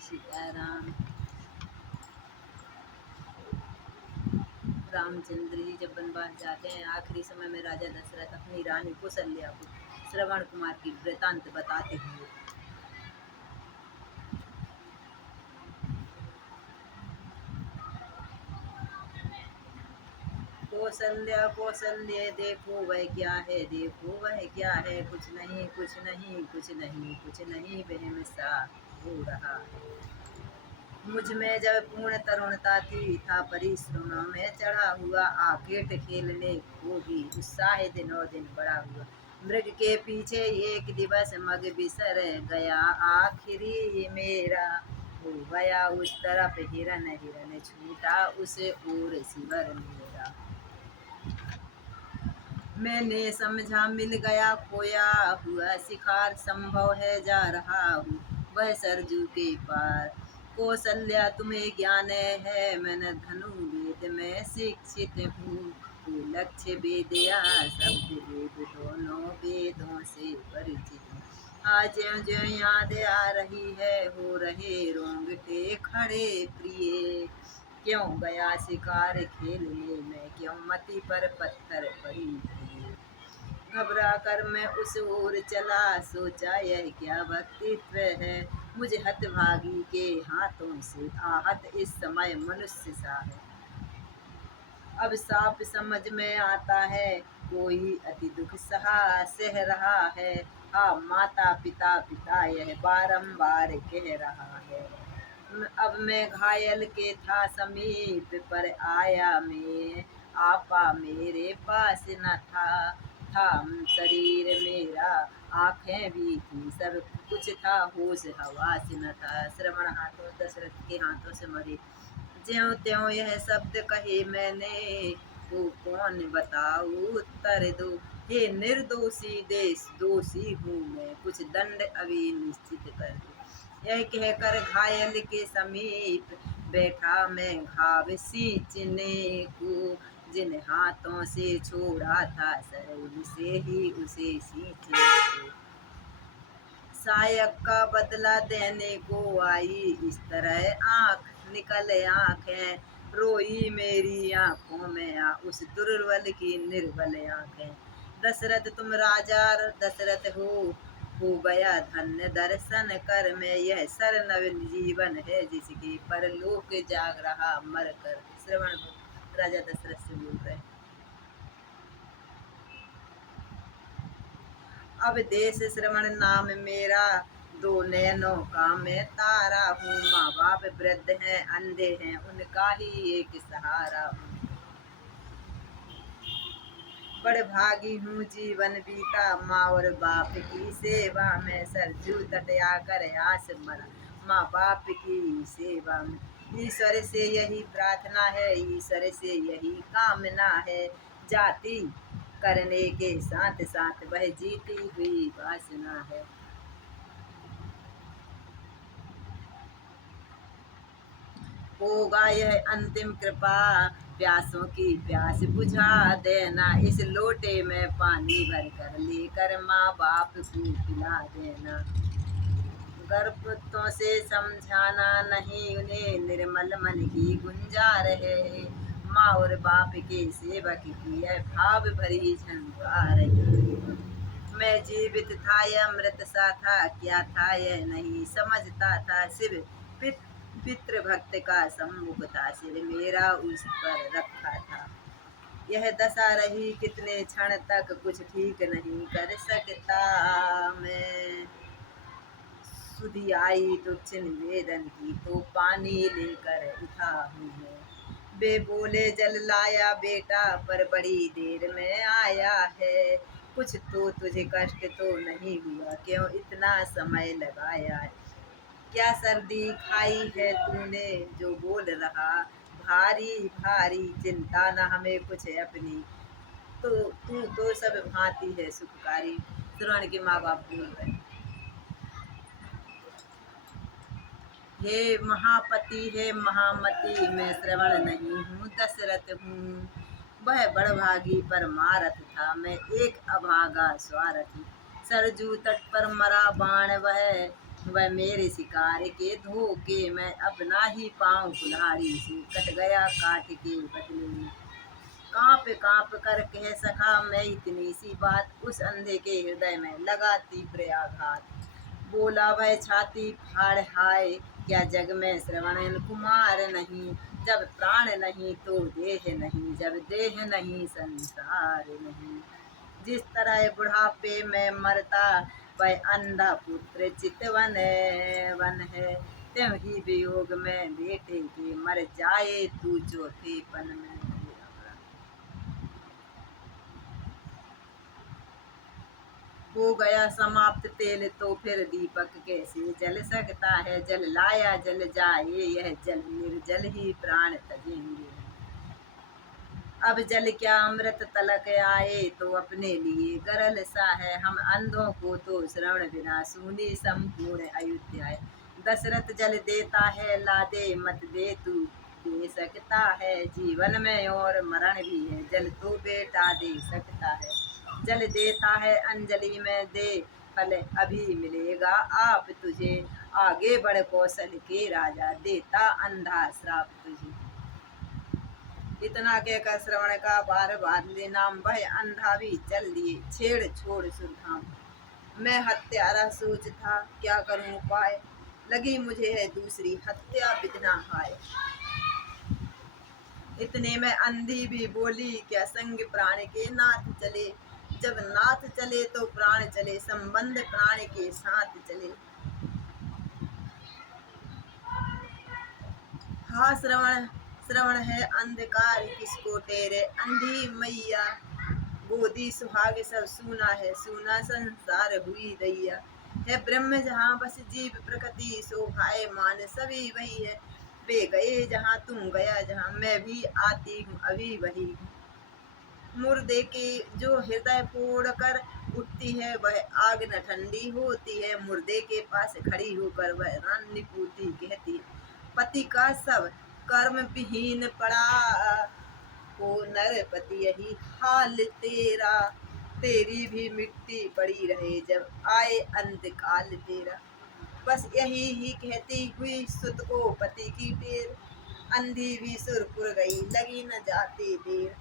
सीताराम। रामचंद्र जी जब वनवास जाते हैं, आखिरी समय में राजा दशरथ अपनी रानी कौशल्या को श्रवण कुमार की वृतांत बताते हुए कौशल्या कौशल्य देखो वह क्या है, देखो वह क्या है, कुछ नहीं कुछ नहीं कुछ नहीं कुछ नहीं वहम सा हो रहा है। मुझ में जब पूर्ण तरुणता थी, था परिश्रम में चढ़ा हुआ, आकेट खेलने को भी उत्साह दिनों दिन बढ़ा हुआ। मृग के पीछे एक दिवस मग बिसर गया, आखिरी मेरा हो गया उस तरफ हिरन, हिरन छूटा उस ओर सिवर मेरा। मैंने समझा मिल गया खोया हुआ शिकार, संभव है जा रहा हूँ वह सरजू के पार। कौशल्या तुम्हें ज्ञान है, मैं धनु वेद में शिक्षित हूँ, वो लक्ष्य वेद या शब्द वेद दोनों वेदों से परिचित हूँ। आज जो याद आ रही है, हो रहे रोंगटे खड़े प्रिय, क्यों गया शिकार खेलने में, क्यों मति पर पत्थर पड़ी हुई। घबरा कर मैं उस ओर चला, सोचा यह क्या व्यक्तित्व है, मुझे हतभागी के हाथों से आहत इस समय मनुष्य सा है। अब साफ समझ में आता है, कोई अति दुख सह रहा है। हाँ माता पिता पिता यह बारंबार कह रहा है। अब मैं घायल के था समीप पर आया मैं, आपा मेरे पास न था शरीर मेरा, आंखें भी थी सब कुछ था, होश हवास न था। श्रवण हाथों दशरथ के हाथों से मरे, ज्यों त्यों यह शब्द कहे मैंने, वो कौन बताओ उत्तर दो। हे निर्दोषी देश दोषी हूँ मैं, कुछ दंड अभी निश्चित कर दो। यह कहकर घायल के समीप बैठा मैं, घाव सींचने को, जिन हाथों से छोड़ा था सर से ही उसे सींचने को। सहायक का बदला देने को आई इस तरह आँख निकल आँखें, रोई मेरी आँखों में उस दुर्बल की निर्बल आँखें। दशरथ तुम राजा दशरथ हो गया धन्य दर्शन कर मैं, यह सरनव जीवन है जिसके परलोक जाग रहा मर कर। श्रवण राजा दशरथ से बोल रहे। अब देश श्रवण नाम मेरा, दो नैनों का मैं तारा हूँ, माँ बाप वृद्ध हैं अंधे हैं, उनका ही एक सहारा हूँ। बड़ भागी हूँ जीवन बीता, माँ और बाप की सेवा में, सरजू तट आकर आस मरा, माँ बाप की सेवा में। ईश्वर से यही प्रार्थना है, ईश्वर से यही कामना है, जाति करने के साथ साथ वह जीती हुई वासना है। होगा यह अंतिम कृपा, प्यासों की प्यास बुझा देना, इस लोटे में पानी भर कर लेकर माँ बाप को पिला देना। गर्भों से समझाना नहीं उन्हें, निर्मल मन की गुंजार है, माँ और बाप के सेवक की यह भाव भरी झंकार है। मैं जीवित था यह मृत सा था, क्या था यह नहीं समझता था, शिव पितृभक्त का सम्मुख था, सिर मेरा उस पर रखा था। यह दशा रही कितने क्षण तक, कुछ ठीक नहीं कर सकता मैं, सुधी आई तुच्छ निवेदन की तो पानी लेकर उठा हूँ मैं। वे बोले जल लाया बेटा, पर बड़ी देर में आया है, कुछ तो तुझे कष्ट तो नहीं हुआ, क्यों इतना समय लगाया है। क्या सर्दी खाई है तूने जो बोल रहा, भारी भारी चिंता न हमें कुछ अपनी, तो तू तो सब भांति है सुखकारी। श्रवण के माँ बाप बोल रहे, हे महापति हे महामति, मैं श्रवण नहीं हूँ दशरथ हूँ, वह बड़भागी परमारथ था, मैं एक अभागा स्वारथी। सरजू तट पर मरा बाण वह, वह मेरे शिकार के धोखे, मैं अपना ही पाँव कुल्हाड़ी से कट गया काट के बदले में। कांप कांप कर कह सका मैं इतनी सी बात, उस अंधे के हृदय में लगा तीव्र आघात। बोला वह छाती फाड़ हाय, क्या जग में श्रवण कुमार नहीं। जब प्राण नहीं तो देह नहीं, जब देह नहीं संसार नहीं। जिस तरह बुढ़ापे में मरता वह अंधा पुत्र चितवन वन है, त्यों ही वियोग में बेटे के मर जाए तू चौथे पन में। हो गया समाप्त तेल तो फिर दीपक कैसे जल सकता है। जल लाया जल जाए यह जल, निर्जल ही प्राण तजेंगे। अब जल क्या अमृत तलक आए तो अपने लिए गरल सा है। हम अंधों को तो श्रवण बिना सुनी संपूर्ण अयोध्या है। दशरथ जल देता है ला दे मत दे तू दे सकता है। जीवन में और मरण भी है, जल तो बेटा दे सकता है। जल देता है अंजलि में दे, फल अभी मिलेगा आप तुझे। आगे बढ़ कौशल के राजा, देता अंधा श्राप तुझे। इतना कहकर श्रवण का बार बार ले नाम, वह अंधा भी चल दिए छेड़ छोड़ सुरधाम। मैं हत्यारा सोच था क्या करूं उपाय, लगी मुझे है दूसरी हत्या बिना हाय। इतने में अंधी भी बोली क्या संग प्राण के नाथ चले। जब नाथ चले तो प्राण चले, संबंध प्राण के साथ चले। हाँ श्रवण श्रवण है अंधकार किसको टेरे। अंधी मैया गोदी सुहाग सब सूना है, सूना संसार हुई दैया। है ब्रह्म जहाँ बस जीव प्रकृति शोभाए मान सभी वही है। वे गए जहाँ तुम गया जहाँ, मैं भी आती हूँ अभी वही हूँ। मुर्दे के जो हृदय फोड़ कर उठती है वह आग न ठंडी होती है। मुर्दे के पास खड़ी होकर वह रानी पूती कहती है, पति का सब कर्म विहीन पड़ा ओ नरपति यही हाल तेरा। तेरी भी मिट्टी पड़ी रहे जब आए अंत काल तेरा। बस यही ही कहती हुई सुत को पति की टेर। अंधी भी सुरपुर गई लगी न जाती देर।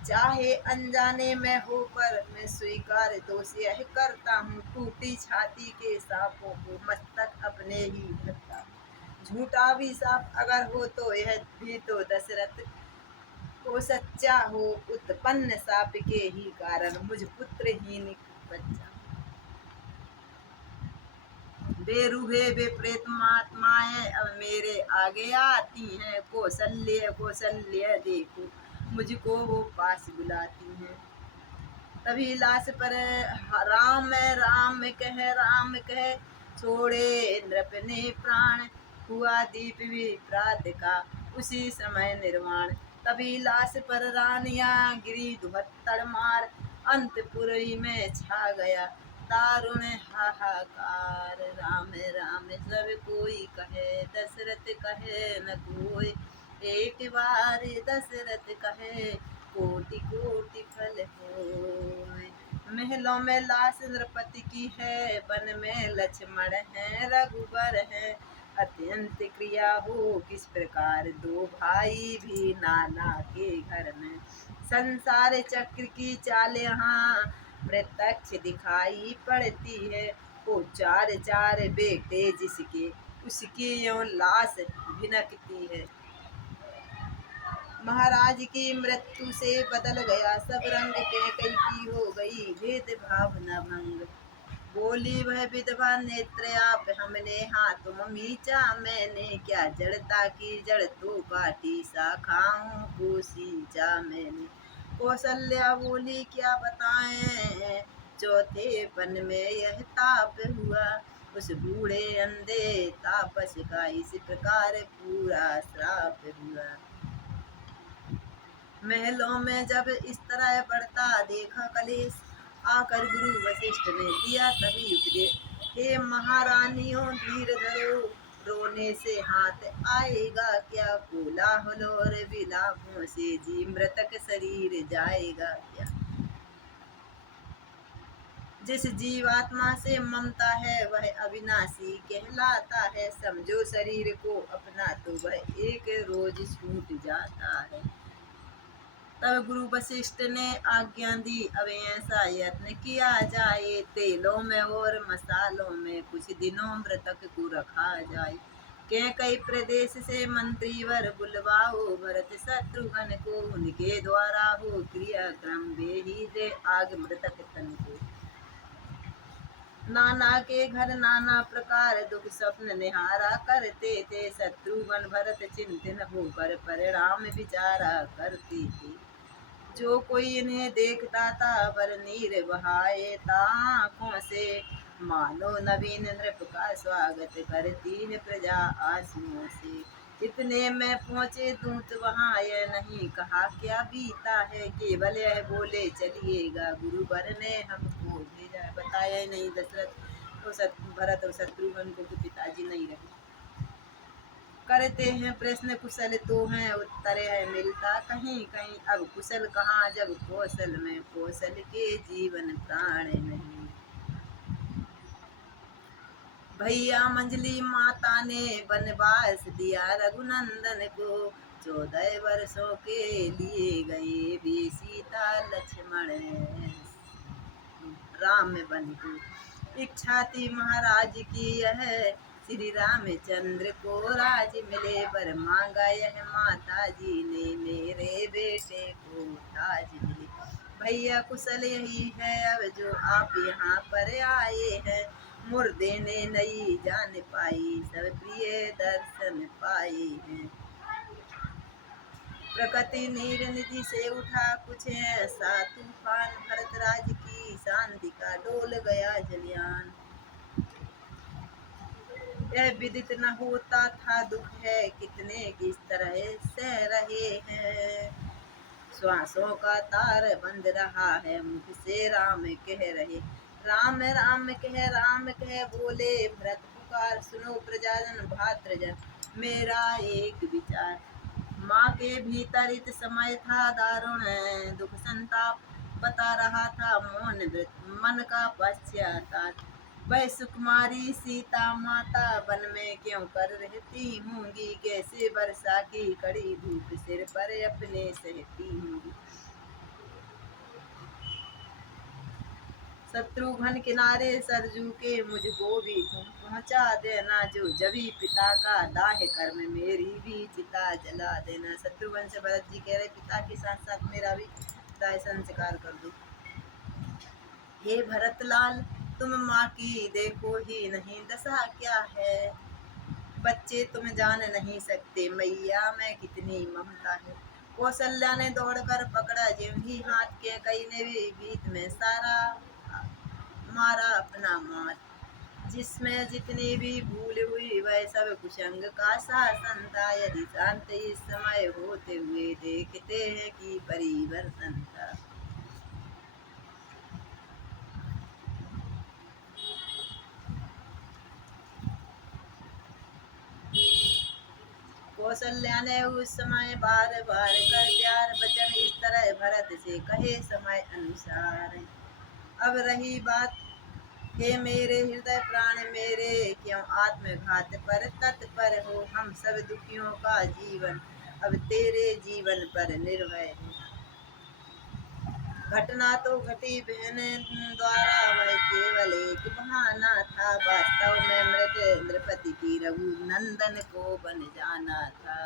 चाहे अनजाने में हो पर मैं स्वीकार दोष यह करता हूँ। टूटी छाती के सांपों को मस्तक अपने ही भरता हूँ। झूठा भी सांप अगर हो तो यह भी तो दशरथ को सच्चा हो। उत्पन्न सांप के ही कारण मुझ पुत्रहीन बच्चा। बेरूहे वे प्रेतमात्माएं अब मेरे आगे आती हैं। कौशल्य कौशल्य देखो मुझको वो पास बुलाती हैं। तभी लाश पर राम कह छोड़े नृप ने प्राण। हुआ दीप विभ्राट का उसी समय निर्वाण। तभी लाश पर रानिया गिरी धुहत्तड़ मार। अंतपुरी में छा गया दारुण हाहाकार। राम राम सब कोई कहे दशरथ कहे न कोई। एक बार दशरथ कहे कोटि कोटि फल होय। महलों में लाश नृपति की है, वन में लक्ष्मण है रघुबर है। अत्यंत क्रिया हो किस प्रकार दो भाई भी नाना के घर में। संसार चक्र की चाल यहाँ प्रत्यक्ष दिखाई पड़ती है। वो चार चार बेटे जिसके उसकी यों लाश भिनकती है। महाराज की मृत्यु से बदल गया सब रंग, कैकई की हो गई भेद भाव न भंग। बोली वह विधवा नेत्र आप हमने हाथ मीचा मैंने। क्या जड़ता की जड़ तो काटी शाखाओं को सींचा मैंने। कौशल्या बोली क्या बताएं चौथे पन में यह ताप हुआ। उस बूढ़े अंधे तापस का इस प्रकार पूरा श्राप हुआ। महलों में जब इस तरह बढ़ता देखा कलेश, आकर गुरु वशिष्ठ ने दिया तभी उपदेश। हे महारानियों धीर धरो, रोने से हाथ आएगा क्या। कोलाहल और विलापों से जी मृतक शरीर जाएगा क्या। जिस जीवात्मा से ममता है वह अविनाशी कहलाता है। समझो शरीर को अपना तो वह एक रोज छूट जाता है। तब गुरु वशिष्ठ ने आज्ञा दी, अब ऐसा यत्न किया जाए, तेलों में और मसालों में कुछ दिनों मृतक को रखा जाए। के कई प्रदेश से मंत्री वर बुलवाओ, भरत शत्रुघ्न को उनके द्वारा हो क्रियाक्रम वे ही दे आग मृतक तन को। नाना के घर नाना प्रकार दुख स्वप्न निहारा करते थे, शत्रुघ्न भरत चिंतन होकर परिणाम विचारा करते थे। जो कोई इन्हें देखता था पर नीर बहाए आँखों से, मानो नवीन नृप का स्वागत करती है प्रजा आंसुओं से। इतने में पहुँचे दूत वहाँ, यह नहीं कहा क्या बीता है, केवल यह बोले चलिएगा गुरुवर ने हमको भेजा है। बताया ही नहीं दशरथ तो भरत और शत्रुघ्न को पिताजी नहीं रहे। करते हैं प्रश्न कुशल तो हैं, उत्तर है मिलता कहीं कहीं। अब कुशल कहाँ जब कौशल में कौशल के जीवन प्राण नहीं। भैया मंजली माता ने वनवास दिया रघुनंदन को, 14 वर्षों के लिए गए भी सीता लक्ष्मण राम बन को। इच्छा थी महाराज की यह, श्री रामचंद्र को राज मिले, वर मांगा यह माता जी ने, मेरे बेटे को ताज मिले। भैया कुशल यही है अब जो आप यहाँ पर आए हैं, मुर्दे ने नई जान पाई सब प्रिय दर्शन पाए हैं। प्रकृति नीर निधि से उठा कुछ ऐसा तूफान, भरत राज की शांति का डोल गया जलियान। यह विदित न होता था दुख है कितने किस तरह सह रहे हैं, श्वासों का तार बंद रहा है मुख से राम कह रहे। राम राम कह बोले भरत पुकार, सुनो प्रजाजन भाद्रजन मेरा एक विचार। माँ के भीतर इत समय था दारुण दुख संताप, बता रहा था मौन मन का पश्चाताप। वह सुकुमारी सीता माता वन में क्यों कर रहती होंगी, कैसे वर्षा की कड़ी धूप सिर पर अपने सहती होंगी। शत्रुघ्न किनारे सरजू के मुझको भी तुम पहुँचा देना, जो जभी पिता का दाह कर्म मेरी भी चिता जला देना। शत्रुघ्न से भरत जी कह रहे पिता के साथ साथ मेरा भी दाह संस्कार कर दो। हे भरत लाल तुम माँ की देखो ही नहीं दशा क्या है, बच्चे तुम जान नहीं सकते मैया में कितनी ममता है। कौशल्या ने दौड़कर पकड़ा ज्यों ही हाथ के, कई ने भी बीत में सारा मारा अपना मार, जिसमें जितनी भी भूल हुई वह सब कुसंग का शासन था। यदि शांत इस समय होते हुए देखते हैं कि परिवर्तन था। कौशल्या ने उस समय बार बार कर प्यार वचन इस तरह भरत से कहे समय अनुसार। अब रही बात हे मेरे हृदय प्राण मेरे, क्यों आत्मघात पर तत्पर हो, हम सब दुखियों का जीवन अब तेरे जीवन पर निर्भय है। घटना तो घटी बहन द्वारा वह केवल एक बहाना था, वास्तव में मृत नृपति की रघुनंदन को बन जाना था।